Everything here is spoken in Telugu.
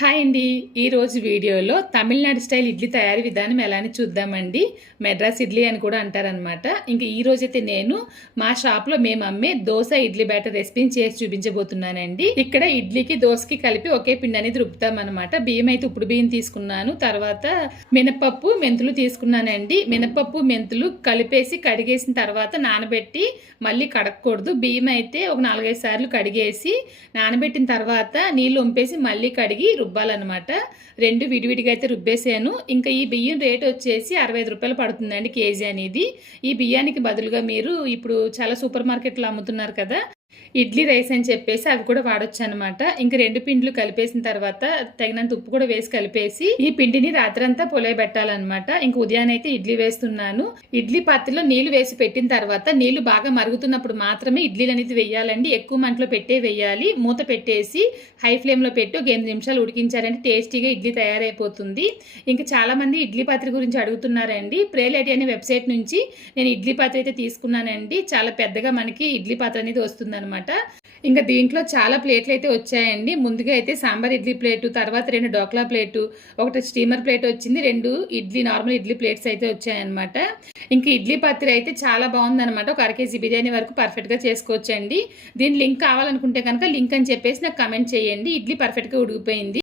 హాయ్ అండి. ఈరోజు వీడియోలో తమిళనాడు స్టైల్ ఇడ్లీ తయారీ విధానం ఎలా అని చూద్దామండి. మెడ్రాస్ ఇడ్లీ అని కూడా అంటారనమాట. ఇంక ఈ రోజైతే నేను మా షాప్లో మేము అమ్మే దోశ ఇడ్లీ బ్యాటర్ రెసిపీని చేసి చూపించబోతున్నానండి. ఇక్కడ ఇడ్లీకి దోశకి కలిపి ఒకే పిండి అనేది రుబ్బుతామన్నమాట. బియ్యం అయితే ఇప్పుడు బియ్యం తీసుకున్నాను, తర్వాత మినపప్పు మెంతులు తీసుకున్నానండి. మినపప్పు మెంతులు కలిపేసి కడిగేసిన తర్వాత నానబెట్టి మళ్ళీ కడగకూడదు. బియ్యం అయితే ఒక 4-5 సార్లు కడిగేసి నానబెట్టిన తర్వాత నీళ్ళు వంపేసి మళ్ళీ కడిగి రుబ్బాలన్నమాట. రెండు విడివిడిగా అయితే రుబ్బేసాను. ఇంకా ఈ బియ్యం రేట్ వచ్చేసి 65 రూపాయలు పడుతుందండి కేజీ అనేది. ఈ బియ్యానికి బదులుగా మీరు ఇప్పుడు చాలా సూపర్ మార్కెట్లో అమ్ముతున్నారు కదా, ఇడ్లీ రైస్ అని చెప్పేసి అవి కూడా వాడొచ్చు అనమాట. ఇంక రెండు పిండిలు కలిపేసిన తర్వాత తగినంత ఉప్పు కూడా వేసి కలిపేసి ఈ పిండిని రాత్రంతా పొలయబెట్టాలన్నమాట. ఇంక ఉదయాన్నైతే ఇడ్లీ వేస్తున్నాను. ఇడ్లీ పాత్రలో నీళ్లు వేసి పెట్టిన తర్వాత నీళ్లు బాగా మరుగుతున్నప్పుడు మాత్రమే ఇడ్లీలు అనేది వేయాలండి. ఎక్కువ మంటలో పెట్టే వేయాలి. మూత పెట్టేసి హై ఫ్లేమ్లో పెట్టి ఒక 8 నిమిషాలు ఉడికించారంటే టేస్టీగా ఇడ్లీ తయారైపోతుంది. ఇంకా చాలా మంది ఇడ్లీ పాత్ర గురించి అడుగుతున్నారండి. ప్రేలేటి అనే వెబ్సైట్ నుంచి నేను ఇడ్లీ పాత్ర అయితే తీసుకున్నానండి. చాలా పెద్దగా మనకి ఇడ్లీ పాత్ర అనేది వస్తుంది అనమాట. ఇంకా దీంట్లో చాలా ప్లేట్లు అయితే వచ్చాయండి. ముందుగా అయితే సాంబార్ ఇడ్లీ ప్లేటు, తర్వాత 2 డోక్లా ప్లేటు, ఒకటి స్టీమర్ ప్లేట్ వచ్చింది, 2 నార్మల్ ఇడ్లీ ప్లేట్స్ అయితే వచ్చాయన్నమాట. ఇంక ఇడ్లీ పాత్ర అయితే చాలా బాగుందనమాట. ఒక 1/2 కేజీ బిర్యానీ వరకు పర్ఫెక్ట్గా చేసుకోవచ్చండి. దీని లింక్ కావాలనుకుంటే కనుక లింక్ అని చెప్పేసి నాకు కమెంట్ చేయండి. ఇడ్లీ పర్ఫెక్ట్గా ఉడికిపోయింది.